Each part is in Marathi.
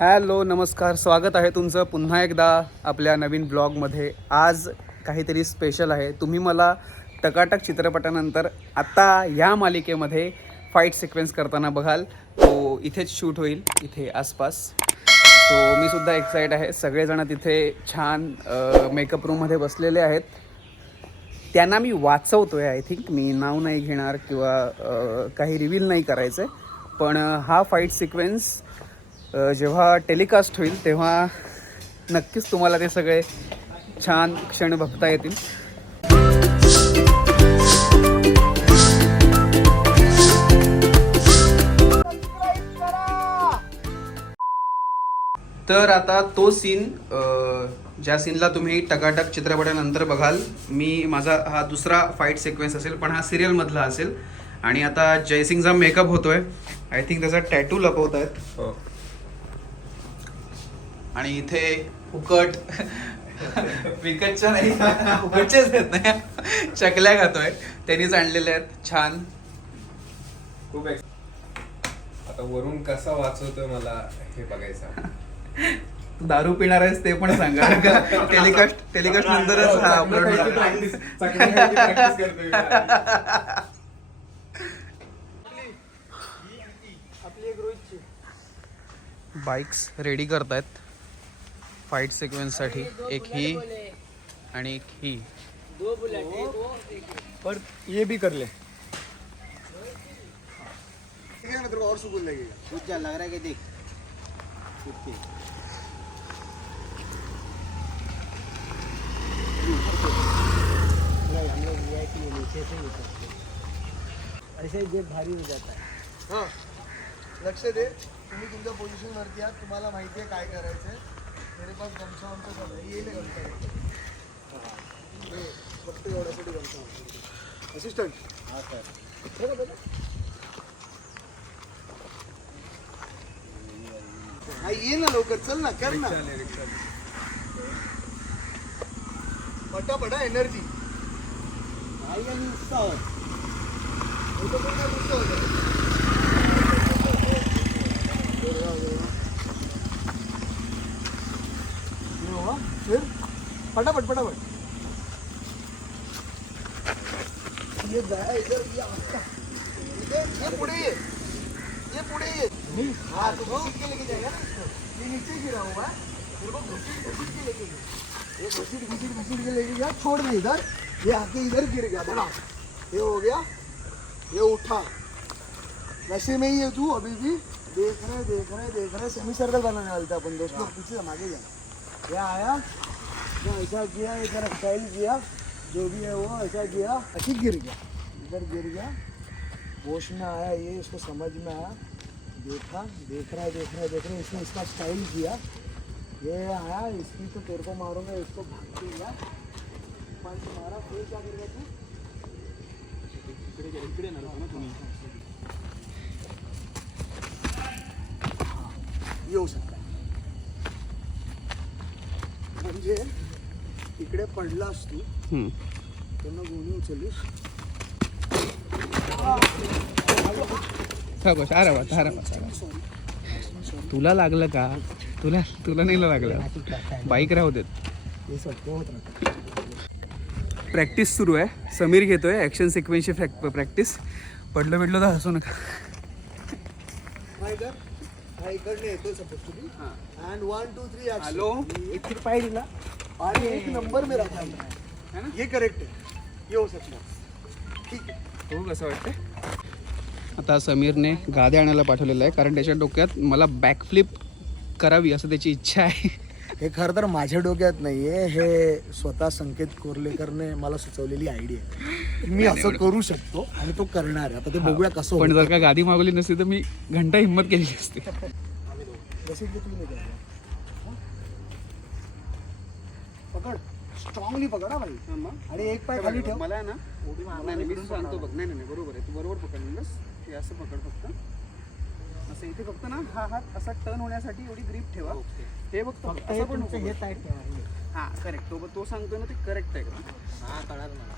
हॅलो नमस्कार. स्वागत आहे तुमचं पुन्हा एकदा आपल्या नवीन ब्लॉगमध्ये. आज काहीतरी स्पेशल आहे. तुम्ही मला टकाटक चित्रपटानंतर आत्ता या मालिकेमध्ये फाईट सिक्वेन्स करताना बघाल. तो इथेच शूट होईल इथे आसपास. सो मी सुद्धा एक्साईट आहे. सगळेजण तिथे छान मेकअप रूममध्ये बसलेले आहेत. त्यांना मी वाचवतोय आय थिंक मी नाव नाही घेणार किंवा काही रिव्हील नाही करायचं पण हा फाईट सिक्वेन्स जेव्हा टेलिकास्ट होईल तेव्हा नक्कीच तुम्हाला ते सगळे छान क्षण बघता येतील. तर आता तो सीन ज्या सीनला तुम्ही टकाटक चित्रपटानंतर बघाल मी माझा हा दुसरा फाईट सिक्वेन्स असेल पण हा सिरियलमधला असेल. आणि आता जयसिंगचा मेकअप होतोय. आय थिंक त्याचा टॅटू लपवत आहेत आणि इथे फुकट विकतच्या नाही फुकटचेच आहेत नाही चकल्या खातोय. त्यांनीच आणलेल्या आहेत. छान. खूप आता वरून कसा वाचवतोय मला हे बघायचं. तू दारू पिणार आहेस ते पण सांगा. टेलिकास्ट टेलिकास्ट नंतरच हा अपलोड बाईक्स रेडी करतायत. फाईट सिक्वेन्ससाठी. एक ही आणि एक ही. पर ये भी कर ले कुछ लग रहा है कि देख खुद के नहीं हम लोग ये कि ये नीचे से उतरते। ऐसे जेब भारी हो जाता है. हा लक्ष दे. तुम्ही तुमच्या पोझिशन वरती आहात. तुम्हाला माहिती आहे काय करायचंय. मेरे पास येईल फक्त एवढ्यासाठी गमछा असिस्टंट हाँ सर हा ये ना लवकर चल ना. कर ना. पटापटा एनर्जी भाई का नहीं उत्साह फटाफट फटाफट। ये जाए इधर ये आपका। ये पुढे ये ये पुढे ये हाँ तो घसीट के लेके जाएगा ना इसको। ये नीचे गिरा हुआ है। तेरे को घसीट घसीट के लेके गया। ये घसीट घसीट घसीट के लेके गया। छोड़ दे इधर। ये आके इधर गिर गया बड़ा। ये हो गया। ये उठा। नशे में ही है तू अभी भी। देख रहे देख रहे देख रहे। सेमी सर्कल बनाने वाले थे अपन दोस्तों। पीछे से आगे जा ये आया। ऐसा किया एक तरह स्टाइल किया जो भी है वो ऐसा किया। अच्छी गिर गया। इधर गिर गया। होश में आया ये इसको समझ में आया। देखा देख रहा है देख रहा है देख रहा है इसने इसका स्टाइल किया। ये आया इसकी तो तेरे को मारूँगा इसको भाग के गया। पंच मारा फिर क्या कर गया तू येऊ शकता म्हणजे इकडे पडलास तू हम्म. त्यांना गोणी उचललीस. आरामात आरामात तुला लागलं का? तुला तुला नाही लागलं. बाईक राहू देत. हे प्रॅक्टिस सुरू आहे. समीर घेतोय. ॲक्शन सिक्वेन्सची प्रॅक्टिस पडलं बिडलं तर हसू नका. इकडने येतोय सपोज तुम्ही. And one two three hello? एक फिर पाय दिला आणि एक नंबर में रखा है ये करेक्ट है ये हो सकता ठीक है हो कसं वाटतं आता समीरने गाद्या आणायला पाठवलेलं आहे कारण त्याच्या डोक्यात मला बॅकफ्लिप करावी असं त्याची इच्छा आहे. हे खरं तर माझ्या डोक्यात नाहीये. हे स्वतः संकेत कोर्लेकरने मला सुचवलेली आयडिया आहे. की मी असं करू शकतो आणि तो करणार आहे. आता ते बघूया कसं पण होतं. जर का गादी मागवली नसती तर मी घंटा हिंमत केलेली असते. जसे की तुम्ही नाही करणार. हा? पकड. स्ट्रॉंगली पकड हा भाई. आणि एक पाय खाली ठेव. मला ना नाही नाही, मी सांगतो बघ. नाही नाही नाही, बरोबर आहे. तू बरोबर पकडलेलंस हे असं पकड फक्त. असं इथे फक्त ना हा हात असा टर्न होण्यासाठी एवढी ग्रीप ठेवा. हे बघ फक्त हे असं पण हे. टाईट ठेवा हे. हा करेक्ट तो तो सांगतोय ना ते करेक्ट आहे का? हा कळालं मला.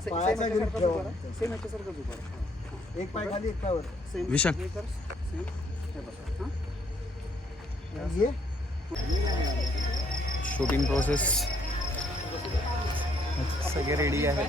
सेम ठेवा. उभं. एक पाय खाली एक पाय वर सेम विशाल. हे कर. सेम हे बघ. हां. ये शूटिंग प्रोसेस सगळे रेडी आहे.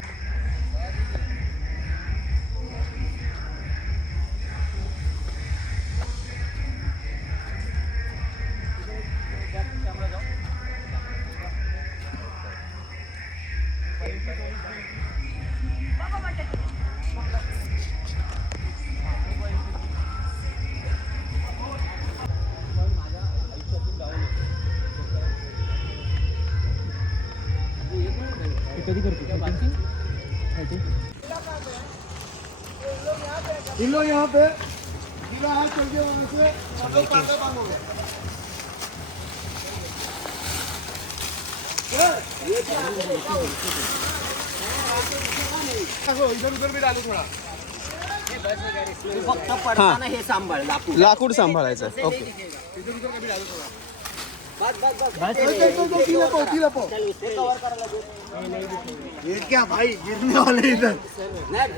लोग यहाँ पे। सीधा हाथ चल के वहाँ से। लोग पाते बांधोगे इधर उधर भी डालो थोड़ा। फक्त पडताना हे सांभाळ लाकूड. लाकूड सांभाळायचं ओके. ये क्या भाई गिरने वाले इधर टाक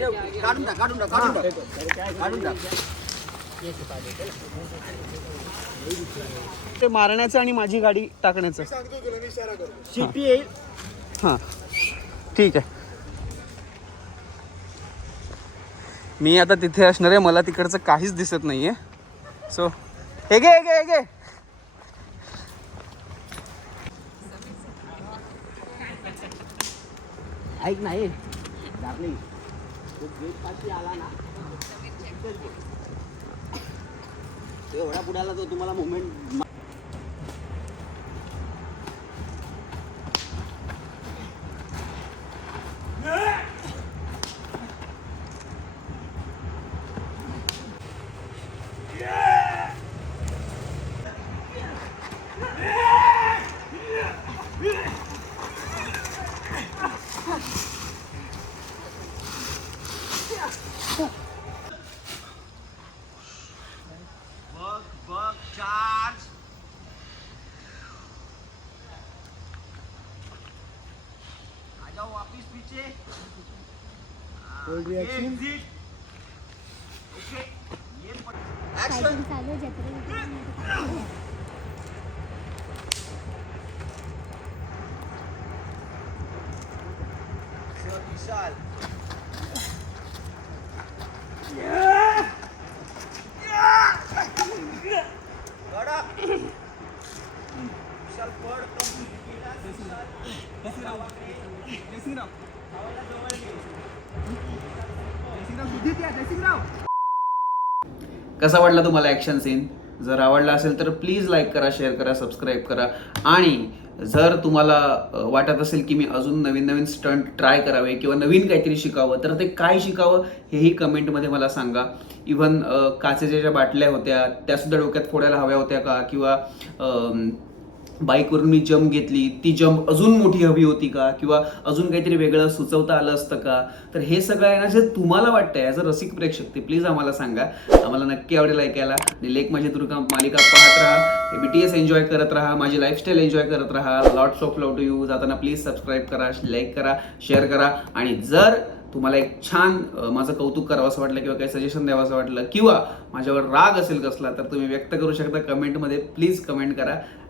टाक टाक काढून टाक ते मारण्याचं आणि माझी गाडी टाकण्याचं. शिट्टी येईल हां. ठीक आहे. मी आता तिथे असणार आहे मला तिकडचं काहीच दिसत नाही आहे सो हे गे हे गे हे गे ऐक नाही डार्लिंग तो गेट पाशी आला ना. तो एवढा पुढे तो तुम्हाला मुवमेंट कोल्ड रिएक्शन विशाल चालू कसा वाटला तुम्हाला ॲक्शन सीन जर आवडला असेल तर प्लीज लाईक करा शेअर करा सबस्क्राईब करा. आणि जर तुम्हाला वाटत असेल की मी अजून नवीन नवीन स्टंट ट्राय करावे किंवा नवीन काहीतरी शिकावं तर ते काय शिकावं हेही कमेंटमध्ये मला सांगा. इव्हन काचेच्या ज्या बाटल्या होत्या त्यासुद्धा डोक्यात फोडायला हव्या होत्या का? किंवा बाईकवरून मी जंप घेतली. ती जंप अजून मोठी हवी होती का? किंवा अजून काहीतरी वेगळं सुचवता आलं असतं का? तर हे सगळं आहे ना जे तुम्हाला वाटतंय ॲज अ रसिक प्रेक्षक ते प्लीज आम्हाला सांगा. आम्हाला नक्की आवडेल ऐकायला. आणि लेख माझी दुर्गा मालिका पाहत राहा. बी टी एस एन्जॉय करत राहा. माझी लाईफस्टाईल एन्जॉय करत राहा. Lots of love to you जाताना प्लीज सबस्क्राईब करा लाईक करा शेअर करा. आणि जर तुम्हाला एक छान माझं कौतुक करावं असं वाटलं किंवा काही सजेशन द्यावं असं वाटलं किंवा माझ्यावर राग असेल कसला तर तुम्ही व्यक्त करू शकता. कमेंटमध्ये प्लीज कमेंट करा.